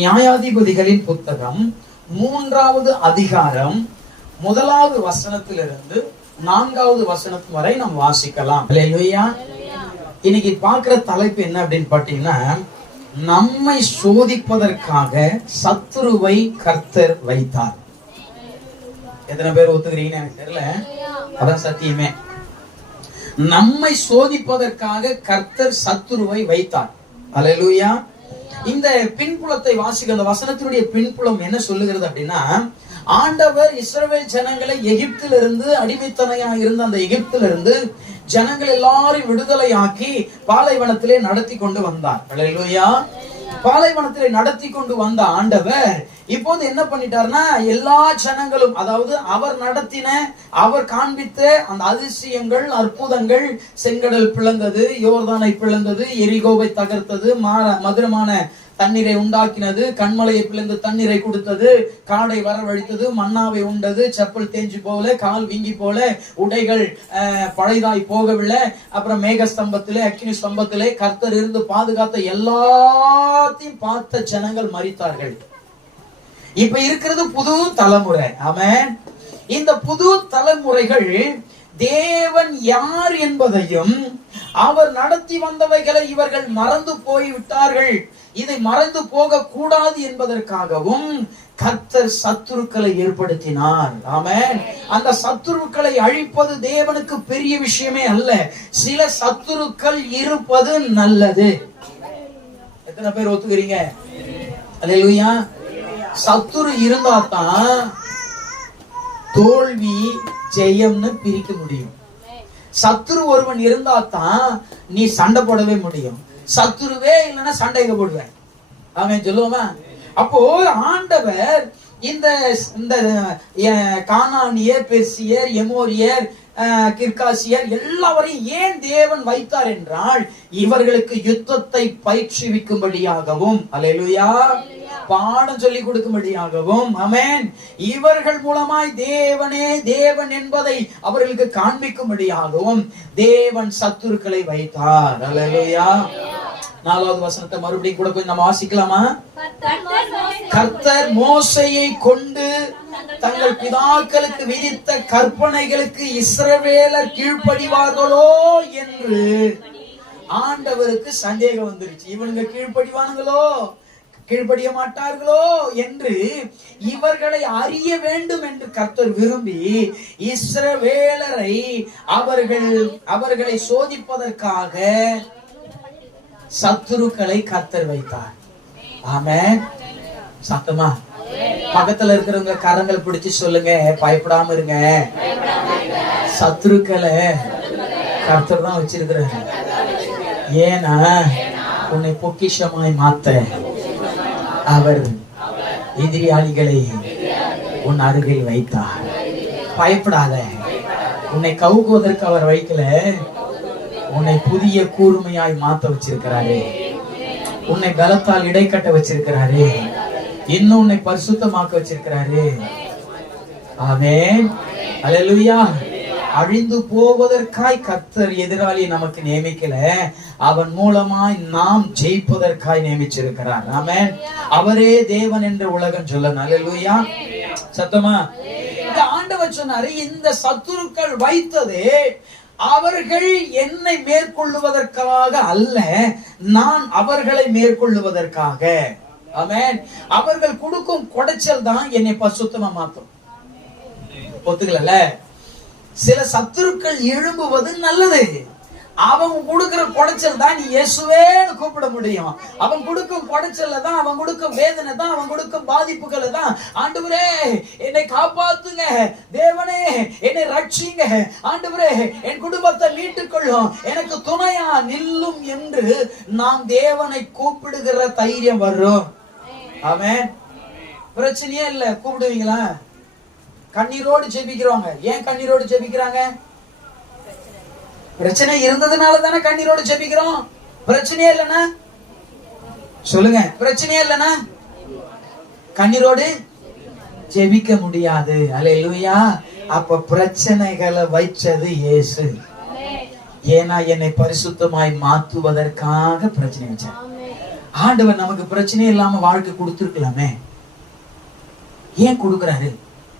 நியாயாதிபதிகளின் புத்தகம் மூன்றாவது அதிகாரம் முதலாவது வசனத்திலிருந்து நான்காவது வசனத்து வரை நாம் வாசிக்கலாம். இன்னைக்கு பார்க்கிற தலைப்பு என்ன அப்படின்னு பாத்தீங்கன்னா நம்மை சோதிப்பதற்காக சத்துருவை கர்த்தர் வைத்தார். எத்தனை பேர் ஒத்துக்கிறீங்கன்னு எனக்கு தெரியல. அதான் சத்தியமே. நம்மை சோதிப்பதற்காக கர்த்தர் சத்துருவை வைத்தார். அல்லேலூயா இந்த பின்புலத்தை வாசிக்க அந்த வசனத்தினுடைய பின்புலம் என்ன சொல்லுகிறது அப்படின்னா ஆண்டவர் இஸ்ரவேல் ஜனங்களை எகிப்திலிருந்து அடிமைத்தனையா இருந்த அந்த எகிப்திலிருந்து ஜனங்கள் எல்லாரும் விடுதலையாக்கி பாலைவனத்திலே நடத்தி கொண்டு வந்தார். பாலைவனத்திலே நடத்தி கொண்டு வந்த ஆண்டவர் இப்போது என்ன பண்ணிட்டாருன்னா எல்லா ஜனங்களும் அதாவது அவர் நடத்தின அவர் காண்பித்த அந்த அதிசயங்கள் அற்புதங்கள் செங்கடல் பிளந்தது யோர்தானை பிளந்தது எரிகோவை தகர்த்தது மாற மதுரமான தண்ணீரை உண்டாக்கினது கண்மலையை பிளந்து தண்ணீரை கொடுத்தது காடை வரவழைத்தது மண்ணாவை உண்டது செப்பல் தேஞ்சு போல கால் வீங்கி போல உடைகள் பழைதாய் போகவில்லை. அப்புறம் மேக அக்னி ஸ்தம்பத்திலே கர்த்தர் இருந்து பாதுகாத்த எல்லாத்தையும் பார்த்த ஜனங்கள் மறித்தார்கள் இப்ப இருக்கிறது புது தலைமுறை. ஆமென். இந்த புது தலைமுறைகள் தேவன் யார் என்பதையும் அவர் நடத்தி வந்தவைகளை இவர்கள் மறந்து போய் விட்டார்கள் இதை மறந்து போக கூடாது என்பதற்காகவும் கர்த்தர் சத்துருக்களை ஏற்படுத்தினார். ஆமென். அந்த சத்துருக்களை அழிப்பது தேவனுக்கு பெரிய விஷயமே அல்ல. சில சத்துருக்கள் இருப்பது நல்லது. எத்தனை பேர் ஒத்துக்கிறீங்க? சத்துரு இருந்தா தான் தோல்வி ஜெயம்னு பிரிக்க முடியும். சத்துரு ஒருவன் இருந்தா தான் நீ சண்டை போடவே முடியும். சத்துருவே இல்லைன்னா சண்டைக்கு போடுவேன். அவன் சொல்லுவோமா? அப்போ ஆண்டவர் இந்த இந்த கானானியர் பெர்சியர் எமோரியர் கிர்காசியர் எல்லாவரையும் ஏன் தேவன் வைத்தார் என்றால் இவர்களுக்கு யுத்தத்தை பயிற்றுவிக்கும்படியாகவும். அல்லேலூயா. பாடம் சொல்லி கொடுக்கும்படியாகவும் அமேன் இவர்கள் மூலமாய் தேவனே தேவன் என்பதை அவர்களுக்கு காண்பிக்கும்படியாகவும் தேவன் சத்துருக்களை வைத்தார். அல்லேலூயா. நாலாவது வசனத்தை மறுபடியும் கூட கொஞ்சம் நம்ம வாசிக்கலாமா? கர்த்தர் மோசையை கொண்டு தங்கள் பிதாக்களுக்கு விதித்த கற்பனைகளுக்கு இஸ்ரவேலர் கீழ்ப்படிவார்களோ என்று ஆண்டவருக்கு சந்தேகம் வந்துருச்சு. இவனுங்க கீழ்ப்படிவானுங்களோ? கீழ்ப்படிய மாட்டார்களோ என்று இவர்களை அறிய வேண்டும் என்று கர்த்தர் விரும்பி இஸ்ரவேலரை அவர்கள் அவர்களை சோதிப்பதற்காக சத்துருக்களை கர்த்தர் வைத்தார். ஆம சத்தமா? பக்கத்துல இருக்கிறவங்க கரங்கள் பிடிச்சு சொல்லுங்க. பயப்படாம இருங்க. சத்துருக்களை கர்த்தர் தான் வச்சிருக்கிறாரு. ஏன்னா உன்னை பொக்கிஷமாய் மாத்த அவர் எதிரியாளிகளை உன் அருகில் வைத்தார். பயப்படாத. உன்னை கவுக்குவதற்கு அவர் வைக்கல. உன்னை புதிய கூர்மையாய் மாத்த வச்சிருக்கிறாரு. உன்னை பலத்தால் இடைக்கட்ட வச்சிருக்கிறாரு. இன்னும் உன்னை பரிசுத்தமாக்க வச்சிருக்கிறாரு. ஆமே அல்லேலூயா அழிந்து போவதற்காய் கர்த்தர் எதிராளி நமக்கு நியமிக்கல. அவன் மூலமாய் நாம் ஜெயிப்பதற்காய் நியமிச்சிருக்கிறார். ஆமே அவரே தேவன் என்று உலகம் சொல்ல நல்லா சத்தமா? இந்த ஆண்டவர் சொன்னாரு இந்த சத்துருக்கள் வைத்ததே அவர்கள் என்னை மேற்கொள்ளுவதற்காக அல்ல நான் அவர்களை மேற்கொள்ளுவதற்காக. ஆமென். அவர்கள் கொடுக்கும் குடைச்சல் தான் என்னை பசுத்தமா மாத்தும். ஒத்துக்கல சில சத்துருக்கள் எழும்புவது நல்லது. அவன் கொடுக்கிற குடைச்சல் தான் நீ இயேசுவேன்னு கூப்பிட முடியும். அவன் கொடுக்கும் குடைச்சல்ல தான் அவன் கொடுக்கும் வேதனை தான் அவன் கொடுக்கும் பாதிப்புகளை தான். ஆண்டவரே என்னை காப்பாத்துங்க. தேவனே என்னை ரட்சிங்க. ஆண்டவரே என் குடும்பத்தை மீட்டுக் கொள்ளும் எனக்கு துணையா நில்லும் என்று நாம் தேவனை கூப்பிடுகிற தைரியம் வரும். அவன் பிரச்சனையே இல்லை. கூப்பிடுவீங்களா? கண்ணீரோடு ஜெபிக்கிறவங்க. ஏன் கண்ணீரோடு ஜெபிக்கிறாங்க? பிரச்சனை இருந்ததுனால தானே கண்ணீரோடு ஜெபிக்கிறோம்? பிரச்சனையே இல்லைன்னா? சொல்லுங்க பிரச்சனையே இல்லைன்னா? கண்ணீரோடு ஜெபிக்க முடியாது. அல்லேலூயா அப்ப பிரச்சனைகளை வைச்சது இயேசு. ஏன்னா என்னை பரிசுத்தமாய் மாத்துவதற்காக பிரச்சனை வச்சார். ஆண்டவர் நமக்கு பிரச்சனை இல்லாம வாழ்க்கை கொடுத்துருக்கலாமே. ஏன் கொடுக்கிறாரு?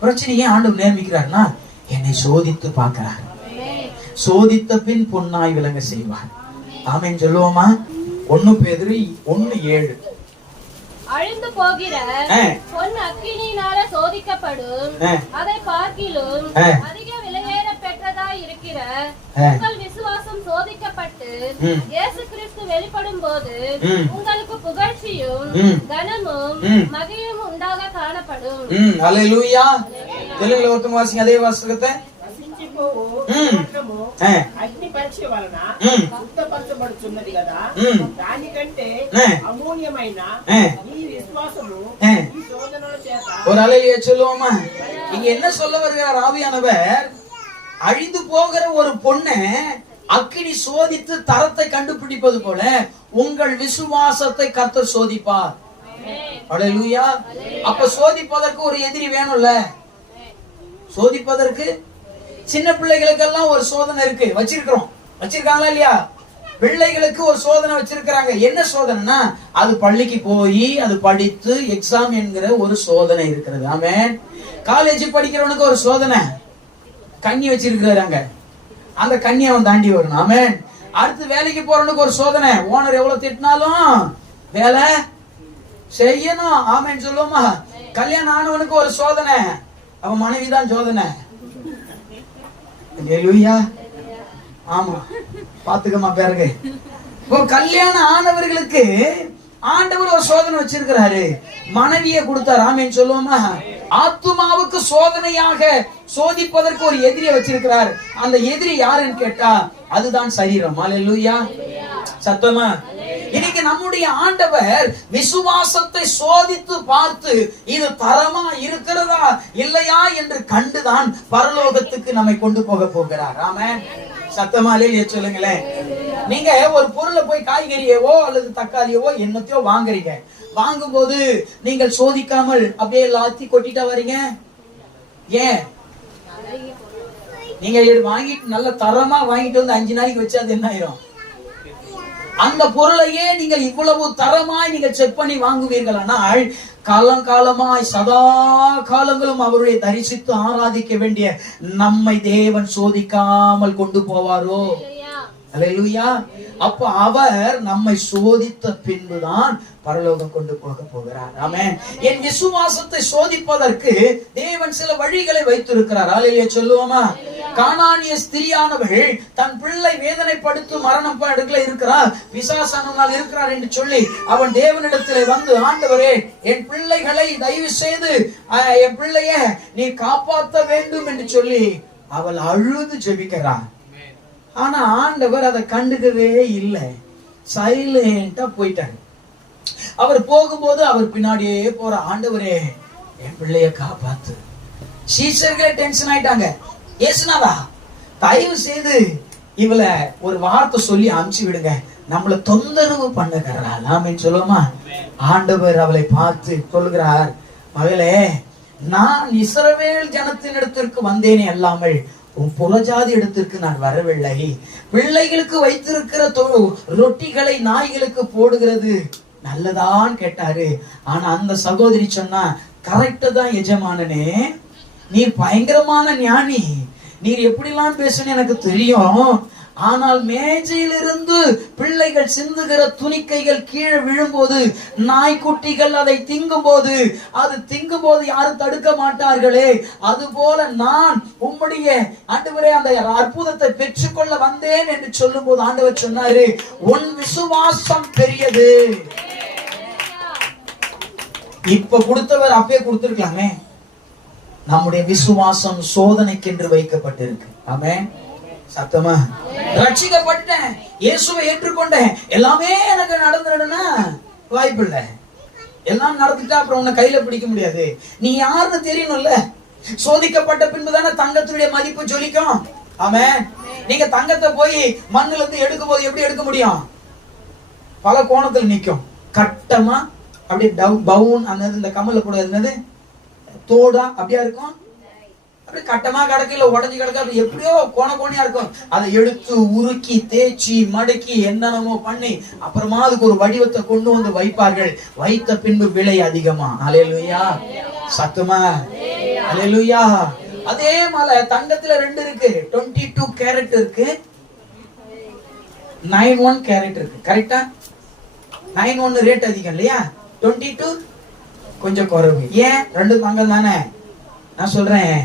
பிரச்சனை ஏன் ஆண்டவர் நியமிக்கிறாருன்னா என்னை சோதித்து பார்க்கிறாரு. சோதித்த பின் பொன்னாய் விளங்க செய்வார் ஆமென் சொல்லுவோமா ஒண்ணு பேதுரு ஒண்ணு ஏழு அழிந்து போகிற பொன் அக்கினியினால சோதிக்கப்படும் அதை பார்க்கிலும். அதிக விலையேற பெற்றதாய் இருக்கிற. உங்கள் விசுவாசம் சோதிக்கப்பட்டு. இயேசு கிறிஸ்து வெளிப்படும் போது. உங்களுக்கு புகழ்ச்சியும். கனமும். மகிழும் உண்டாக காணப்படும் ம் அல்லேலூயா தெலுங்குல ஒருத்தங்க வாசிங்க அதே வாசகத்தை అగ్ని పరీక్ష వలన మ్. శుద్ధపరచబడుతున్నది కదా మ్. దానికంటే ఆ. అమూల్యమైన ఆ. ఈ విశ్వాసము ఆ. ఈ శోధనల చేత ஒரு அலையிலேயே சொல்லுவோமா இங்க என்ன சொல்ல வருகிறார் ஆவியானவர் அழிந்து போகிற ஒரு பொண்ணை அக்கினி சோதித்து தரத்தை கண்டுபிடிப்பது போல உங்கள் விசுவாசத்தை கர்த்தர் சோதிப்பார் அல்லேலூயா அப்ப சோதிப்பதற்கு ஒரு எதிரி வேணும்ல சோதிப்பதற்கு சின்ன பிள்ளைகளுக்கெல்லாம் ஒரு சோதனை இருக்கு. வச்சிருக்கிறோம். வச்சிருக்காங்களா இல்லையா? பிள்ளைகளுக்கு ஒரு சோதனை வச்சிருக்கிறாங்க. என்ன சோதனைனா அது பள்ளிக்கு போய் அது படித்து எக்ஸாம் என்கிற ஒரு சோதனை இருக்கிறது. ஆமே காலேஜ் படிக்கிறவனுக்கு ஒரு சோதனை. கண்ணி வச்சிருக்கிறாங்க அந்த கண்ணி அவன் தாண்டி வரணும். ஆமே அடுத்து வேலைக்கு போறவனுக்கு ஒரு சோதனை. ஓனர் எவ்வளவு திட்டினாலும் வேலை செய்யணும். ஆமேன்னு சொல்லுவோமா? கல்யாணம் ஆனவனுக்கு ஒரு சோதனை. அவன் மனைவி தான் சோதனை. ஹalleluya ஆமா பாத்துக்கமா பிறகு இப்போ கல்யாணம் ஆனவர்களுக்கு ஆண்டவர் ஒரு சோதனை வச்சிருக்கிறாரு. மனைவியை கொடுத்தார் ஆமேன்னு சொல்லுவோமா? ஆத்துமாவுக்கு சோதனையாக சோதிப்பதற்கு ஒரு எதிரியை வச்சிருக்கிறார். அந்த எதிரி யாருன்னு கேட்டா அதுதான் சரீரம். அல்லேலூயா சத்தமா? இன்னைக்கு நம்முடைய ஆண்டவர் விசுவாசத்தை சோதித்து பார்த்து இது தரமா இருக்கிறதா இல்லையா என்று கண்டுதான் பரலோகத்துக்கு நம்மை கொண்டு போக போகிறார். ஆமென். சத்தமாலே சொல்லுங்களேன். நீங்க ஒரு பொருளை போய் காய்கறியவோ அல்லது தக்காளியவோ என்னத்தையோ வாங்குறீங்க. வாங்கும்போது நீங்கள் சோதிக்காமல் அப்படியே லாத்தி கொட்டிட்டா வரீங்க? ஏன்? நீங்க இது வாங்கிட்டு நல்ல தரமா வாங்கிட்டு வந்து அஞ்சு நாளைக்கு வச்சு அது என்ன ஆயிரும்? அந்த பொருளையே நீங்கள் இவ்வளவு தரமாய் நீங்கள் செக் பண்ணி வாங்குவீர்களானால் காலங்காலமாய் சதா காலங்களும் அவருடைய தரிசித்து ஆராதிக்க வேண்டிய நம்மை தேவன் சோதிக்காமல் கொண்டு போவாரோ? இல்லையா? அப்ப அவர் நம்மை சோதித்த பின்புதான் பரலோகம் கொண்டு போக போகிறார். ஆமே என் விசுவாசத்தை சோதிப்பதற்கு தேவன் சில வழிகளை வைத்திருக்கிறார். அலையிலே சொல்லுவோமா? காணானிய ஸ்திரியானவள் தன் பிள்ளை வேதனைப்படுத்தும் மரணம் படுக்கல இருக்கிறார். பிசாசானால் இருக்கிறார் என்று சொல்லி அவன் தேவனிடத்திலே வந்து ஆண்டவரே என் பிள்ளைகளை தயவு செய்து என் பிள்ளைய நீ காப்பாற்ற வேண்டும் என்று சொல்லி அவள் அழுது ஜெபிக்கிறான் ஆனா ஆண்டவர் அதை கண்டுக்கவே இல்லை. சைலண்டா போயிட்டாங்க அவர் போகும்போது அவர் பின்னாடியே போற ஆண்டவரே என் பிள்ளைய காப்பாத்து. சீசர்களே டென்ஷன் ஆயிட்டாங்க. ஏசுனாதா தயவு செய்து இவளை ஒரு வார்த்தை சொல்லி அனுப்பிச்சு விடுங்க. நம்மள தொந்தரவு பண்ணுகிறாள் ஆமென் சொல்லுவோமா? ஆண்டவர் அவளை பார்த்து சொல்லுகிறார் மகளே நான் இஸ்ரவேல் ஜனத்தினிடத்திற்கு வந்தேனே அல்லாமல் உன் புலஜாதி இடத்திற்கு நான் வரவில்லை. பிள்ளைகளுக்கு வைத்திருக்கிற ரொட்டிகளை நாய்களுக்கு போடுகிறது. நல்லதான் கேட்டாரு. ஆனா அந்த சகோதரி சொன்னா கரெக்ட் தான் எஜமானனே. நீர் பயங்கரமான ஞானி. நீர் எப்படிலாம் பேசுன்னு எனக்கு தெரியும். ஆனால் மேஜையிலிருந்து பிள்ளைகள் சிந்துகிற துணிக்கைகள் கீழே விழும்போது நாய்க்குட்டிகள் அதை திங்கும் போது அது திங்கும் போது யாரும் தடுக்க மாட்டார்களே. அதுபோல நான் உம்முடைய ஆண்டவரே அந்த அற்புதத்தை பெற்றுக்கொள்ள வந்தேன் என்று சொல்லும் போது ஆண்டவர் சொன்னாரு உன் விசுவாசம் பெரியது. இப்ப கொடுத்தவர் அப்பயே கொடுத்திருக்கலாமே. நம்முடைய விசுவாசம் சோதனைக்கென்று வைக்கப்பட்டிருக்கு. ஆமே சத்தமா? ரட்சிக்கப்பட்டேன் இயேசுவை ஏற்றுக்கொண்டேன். எல்லாமே எனக்கு நடந்துடுனா வாய்ப்பு இல்லை எல்லாம் நடந்துட்டா அப்புறம் உன்னை கையில பிடிக்க முடியாது. நீ யாருன்னு தெரியணும்ல? சோதிக்கப்பட்ட பின்பு தானே தங்கத்துடைய மதிப்பு ஜொலிக்கும். ஆமென். நீங்க தங்கத்தை போய் மண்ணுல இருந்து எடுக்கும் போது எப்படி எடுக்க முடியும்? பல கோணத்தில் நிற்கும் கட்டமா அப்படியே டவு பவுன் அந்த இந்த கமல்ல கூட இருந்தது தோடா அப்படியா இருக்கும்? அப்படி கட்டமா கிடக்கு இல்ல உடஞ்சி கிடக்கு அப்படி எப்படியோ கோண கோணியா இருக்கும். அதை எடுத்து உருக்கி தேய்ச்சி மடக்கி என்னென்னமோ பண்ணி அப்புறமா அதுக்கு ஒரு வடிவத்தை கொண்டு வந்து வைப்பார்கள். வைத்த பின்பு விலை அதிகமா. அலையலுயா சத்துமா? அலையலுயா அதே மாதிரி தங்கத்துல ரெண்டு இருக்கு. 22 டூ கேரட் இருக்கு. நைன் ஒன் கேரட் இருக்கு. கரெக்டா நைன் ஒன் ரேட் அதிகம் இல்லையா? 22 டூ கொஞ்சம் குறைவு. ஏன்? ரெண்டு தங்கம் தானே. நான் சொல்றேன்.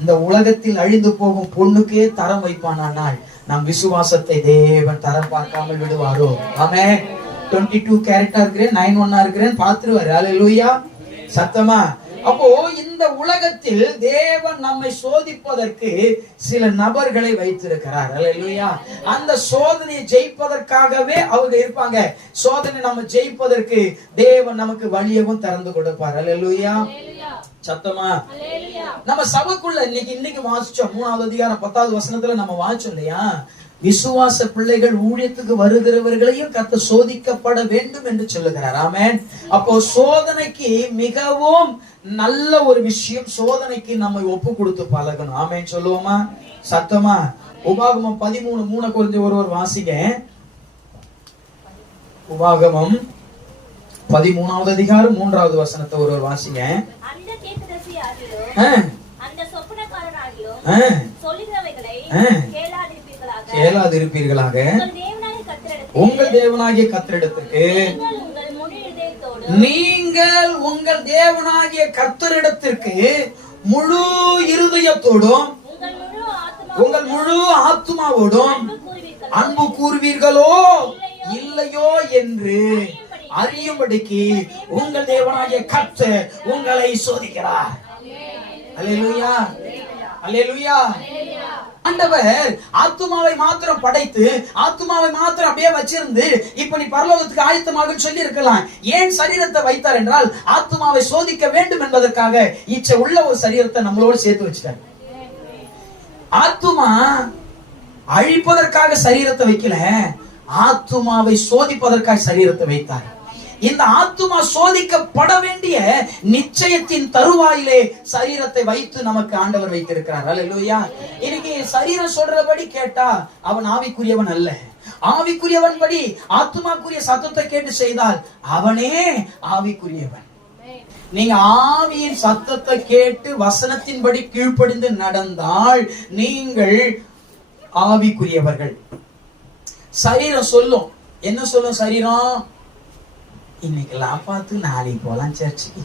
இந்த உலகத்தில் அழிந்து போகும் பொண்ணுக்கே தரம் வைப்பானால் நம் விசுவாசத்தை தேவன் தரம் பார்க்காமல் விடுவாரோ? ஆமே 22 டூ கேரக்டா இருக்கிறேன் நைன் ஒன்னா இருக்கிறேன் பார்த்துருவாரு. அல்லேலூயா சத்தமா? அப்போ இந்த உலகத்தில் தேவன் நம்மை சோதிப்பதற்கு சில நபர்களை வைத்திருக்கிறார். இல்லையா அந்த சோதனையை ஜெயிப்பதற்காகவே அவங்க இருப்பாங்க. சோதனை நம்ம ஜெயிப்பதற்கு தேவன் நமக்கு வழியவும் திறந்து கொடுப்பார். அல்லேலூயா சத்தமா? நம்ம சபைக்குள்ள இன்னைக்கு இன்னைக்கு வாசிச்சோம். மூணாவது அதிகாரம் பத்தாவது வசனத்துல நம்ம வாசிச்சோம் இல்லையா? விசுவாச பிள்ளைகள் ஊழியத்துக்கு வருகிறவர்களையும் கத்த சோதிக்கப்பட வேண்டும் என்று சொல்லுகிறார். ஆமென். அப்போ சோதனைக்கு மிகவும் நல்ல ஒரு விஷயம். சோதனைக்கு நம்மை ஒப்பு கொடுத்து பழகணும். ஆமென். சொல்லுவோமா? சத்தமா? உபாகமம் பதிமூணு மூணு குறிஞ்சு ஒருவர் வாசிங்க. உபாகமம் பதிமூணாவது அதிகாரம் மூன்றாவது வசனத்தை ஒருவர் வாசிங்க. கேளாதிருப்பீர்களாக? உங்கள் தேவனாகிய கத்திரிடத்திற்கு நீங்கள் உங்கள் தேவனாகிய கர்த்தரிடத்திற்கு முழு இருதயத்தோடும் உங்கள் முழு ஆத்மா உங்கள் முழு ஆத்துமாவோடும் கூறுவீர்கள்? அன்பு கூறுவீர்களோ? இல்லையோ என்று அறியும்படிக்கு உங்கள் தேவனாகிய கர்த்தர் உங்களை சோதிக்கிறார். அல்லேலூயா. அல்லேலூயா. ஆண்டவர் ஆத்துமாவை மாத்திரம் படைத்து ஆத்துமாவை மாத்திரம் அப்படியே வச்சிருந்து இப்ப நீ பரலோகத்துக்கு ஆயத்தமாக சொல்லி இருக்கலாம் ஏன் சரீரத்தை வைத்தார் என்றால் ஆத்துமாவை சோதிக்க வேண்டும் என்பதற்காக இச்ச உள்ள ஒரு சரீரத்தை நம்மளோடு சேர்த்து வச்சிட்டார். ஆத்துமா அழிப்பதற்காக சரீரத்தை வைக்கல ஆத்துமாவை சோதிப்பதற்காக சரீரத்தை வைத்தார். இந்த ஆத்துமா சோதிக்கப்பட வேண்டிய நிச்சயத்தின் தருவாயிலே சரீரத்தை வைத்து நமக்கு ஆண்டவர் வைத்திருக்கிறார். அல்லேலூயா இன்னைக்கு சரீரம் சொல்றபடி கேட்டா அவன் ஆவிக்குரியவன் அல்ல. ஆவிக்குரியவன் படி ஆத்துமாக்குரிய சத்தத்தை கேட்டு செய்தால் அவனே ஆவிக்குரியவன். நீங்க ஆவியின் சத்தத்தை கேட்டு வசனத்தின்படி கீழ்ப்படிந்து நடந்தால் நீங்கள் ஆவிக்குரியவர்கள். சரீரம் சொல்லும். என்ன சொல்லும் சரீரம்? இன்னைக்கெல்லாம் பார்த்து நாளைக்கு போகலாம் சர்ச்சுக்கு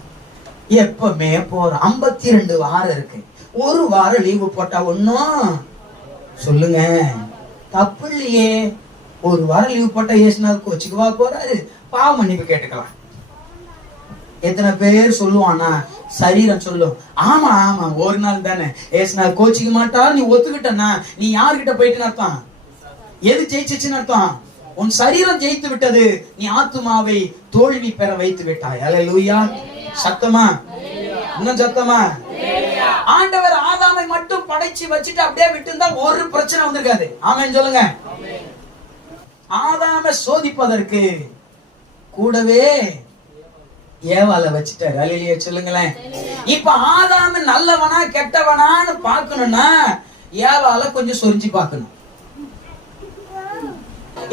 எப்பவுமே போறோம். ஐம்பத்தி ரெண்டு வாரம் இருக்கு. ஒரு வாரம் லீவு போட்டா ஒன்னும் சொல்லுங்க. தப்பு இல்லையே. ஒரு வாரம் லீவு போட்டா ஏசுனார் கோச்சுக்குவா போறாரு. பாவ மன்னிப்பு கேட்டுக்கலாம். எத்தனை பேர் சொல்லுவானா சரீரம் சொல்லும். ஆமா ஆமா ஒரு நாள் தானே. ஏசுனா கோச்சிக்க மாட்டா நீ ஒத்துக்கிட்டனா? நீ யாருக்கிட்ட போயிட்டு அர்த்தம்? எது ஜெயிச்சிச்சுன்னு அர்த்தம்? உன் சரீரம் ஜெயித்து விட்டது. நீ ஆத்துமாவை தோல்வி பெற வைத்து விட்டாய். அல்லேலூயா சத்தமா? இன்னும் சத்தமா? ஆண்டவர் ஆதாமை மட்டும் படைச்சு வச்சுட்டு அப்படியே விட்டு ஒரு பிரச்சனை வந்திருக்காது. ஆமென் சொல்லுங்க. ஆதாமை சோதிப்பதற்கு கூடவே ஏவால வச்சுட்டாரு. அலையிலேயே சொல்லுங்களேன். இப்ப ஆதாம நல்லவனா கெட்டவனான்னு பார்க்கணும்னா ஏவால கொஞ்சம் சொரிஞ்சு பார்க்கணும்.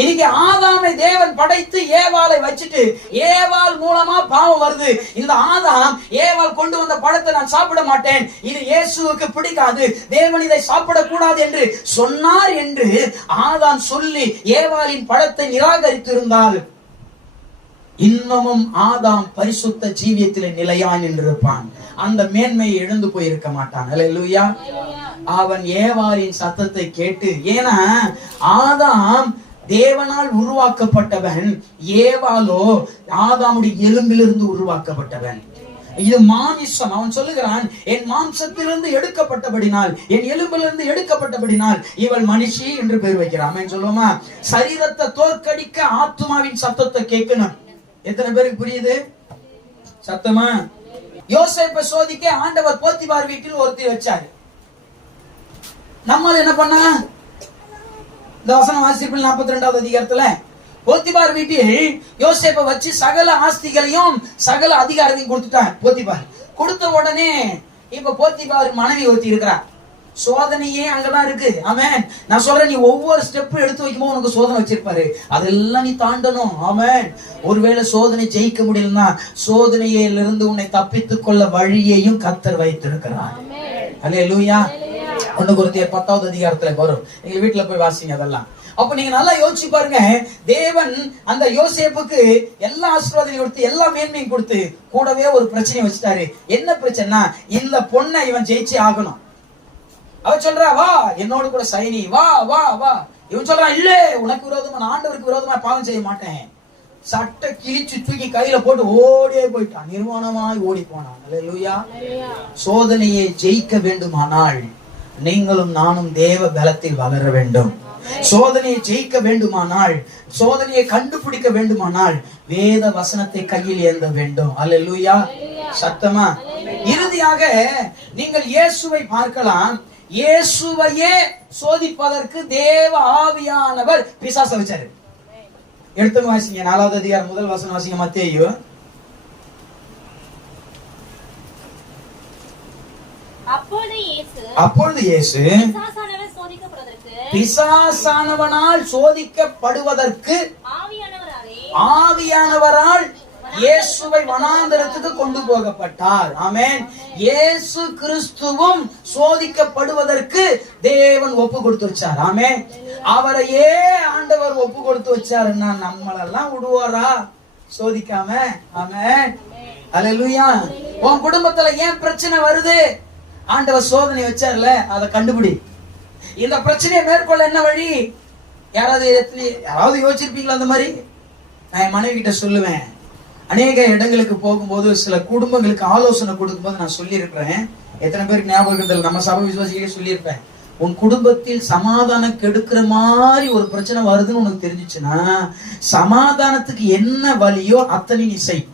இன்னைக்கு ஆதாமை தேவன் படைத்து ஏவாளை வச்சுட்டு ஏவாள் மூலமா பாவம் வருது. இந்த ஆதாம் ஏவாள் கொண்டு வந்த பழத்தை நான் சாப்பிட மாட்டேன். இது இயேசுவுக்கு பிடிக்காது. தேவன் இதை சாப்பிடக்கூடாது என்று சொன்னார் என்று ஆதாம் சொல்லி ஏவாளின் பழத்தை நிராகரித்து இருந்தால் இன்னமும் ஆதாம் பரிசுத்த ஜீவியத்திலே நிலையான் நின்றிருப்பான். அந்த மேன்மையை எழுந்து போயிருக்க மாட்டான். அவன் ஏவாளின் சத்தத்தை கேட்டு ஏன்னா ஆதாம் தேவனால் உருவாக்கப்பட்டவன் ஏவாலோ ஆதாமுடைய எலும்பிலிருந்து உருவாக்கப்பட்டவன். இது மாமிசம். அவன் சொல்லுகிறான் என் மாம்சத்திலிருந்து எடுக்கப்பட்டபடினால் என் எலும்பிலிருந்து எடுக்கப்பட்டபடினால் இவள் மனுஷி என்று பேர் வைக்கிறான். சொல்லுவோமா? சரீரத்தை தோற்கடிக்க ஆத்துமாவின் சத்தத்தை கேட்கணும். எத்தனை பேருக்கு புரியுது? சத்தமா? யோசிப்ப சோதிக்க ஆண்டவர் போத்திபார் வீட்டில் ஒருத்தி வச்சாரு. நம்மால் என்ன பண்ண இந்த வசனம் வாசிப்பில் நாற்பத்தி ரெண்டாவது அதிகாரத்துல போத்திபார் வீட்டில் யோசேப்பை வச்சு சகல ஆஸ்திகளையும் சகல அதிகாரத்தையும் கொடுத்துட்டார் போத்திபார் கொடுத்த உடனே இப்ப போத்திபார் மனைவி ஒருத்தி இருக்கிறா. சோதனையே அங்கதான் இருக்கு. ஆமென். நான் சொல்றேன் நீ ஒவ்வொரு ஸ்டெப் எடுத்து வைக்கும்போது உனக்கு சோதனை வச்சிருப்பாரு. அதெல்லாம் நீ தாண்டணும். ஆமென். ஒருவேளை சோதனை ஜெயிக்க முடியலன்னா சோதனையிலிருந்து உன்னை தப்பித்துக் கொள்ள வழியையும் கத்தர் வைத்திருக்கிறார். அல்லேலூயா குருத்தியர் பத்தாவது அதிகாரத்துல வரும். எங்க வீட்டுல போய் வாசிங்க அதெல்லாம். அப்ப நீங்க நல்லா யோசிச்சு பாருங்க. தேவன் அந்த யோசேப்புக்கு எல்லா ஆசீர்வாதத்தையும் கொடுத்து எல்லா மேன்மையும் கொடுத்து கூடவே ஒரு பிரச்சனையை வச்சுட்டாரு. என்ன பிரச்சனைனா இந்த பொண்ணை இவன் ஜெயிச்சே ஆகணும். அவ சொல்றா வா என்னோட கூட சைனி. வா வா வா. இவன் சொல்றான் இல்ல உனக்கு விரோதமா நான் ஆண்டவருக்கு விரோதமா பாவம் செய்ய மாட்டேன். சட்டை கிழிச்சு தூக்கி கையில போட்டு ஓடியே போயிட்டான். நிர்வாணமாய் ஓடி போனான். சோதனையை ஜெயிக்க வேண்டுமானால் நீங்களும் நானும் தேவ பலத்தில் வளர வேண்டும். சோதனையை ஜெயிக்க வேண்டுமானால் சோதனையை கண்டுபிடிக்க வேண்டுமானால் வேத வசனத்தை கையில் ஏந்த வேண்டும். அல்லேலூயா. சத்தமா? இறுதியாக நீங்கள் இயேசுவை பார்க்கலாம். இயேசுவையே சோதிப்பதற்கு தேவ ஆவியானவர் பிசாச வச்சாரு. எடுத்து வாசிங்க நாலாவது அதிகாரம் முதல் வசனம் வாசிங்க மத்தேயோ அப்பொழுது இயேசு அப்பொழுது இயேசு பிசாசானவனால் சோதிக்கப்படுவதற்கு ஆவியானவராலே இயேசுவை வனாந்தரத்துக்கு கொண்டு போகப்பட்டார். ஆமென். இயேசு கிறிஸ்துவும் சோதிக்கப்படுவதற்கு தேவன் ஒப்பு கொடுத்து வச்சார் ஆமென் அவரையே ஆண்டவர் ஒப்பு கொடுத்து வச்சாருன்னா நம்மளெல்லாம் விடுவாரா? சோதிக்காம? ஆமென். அல்லேலூயா உன் குடும்பத்துல ஏன் பிரச்சனை வருது? ஆண்டவர் சோதனை வச்சார்ல அதை கண்டுபிடி. இந்த பிரச்சனையை மேற்கொள்ள என்ன வழி? யாராவது எத்தனை- யாராவது யோசிச்சிருப்பீங்களா அந்த மாதிரி? நான் என் மனைவி கிட்ட சொல்லுவேன். அநேக இடங்களுக்கு போகும்போது சில குடும்பங்களுக்கு ஆலோசனை கொடுக்கும்போது நான் சொல்லியிருக்கிறேன். எத்தனை பேருக்கு ஞாபகம் நம்ம சபை விசுவாசிகளே சொல்லியிருப்பேன். உன் குடும்பத்தில் சமாதானம் கெடுக்கிற மாதிரி ஒரு பிரச்சனை வருதுன்னு உனக்கு தெரிஞ்சிச்சுன்னா சமாதானத்துக்கு என்ன வழியோ அத்தனை நீ செய்.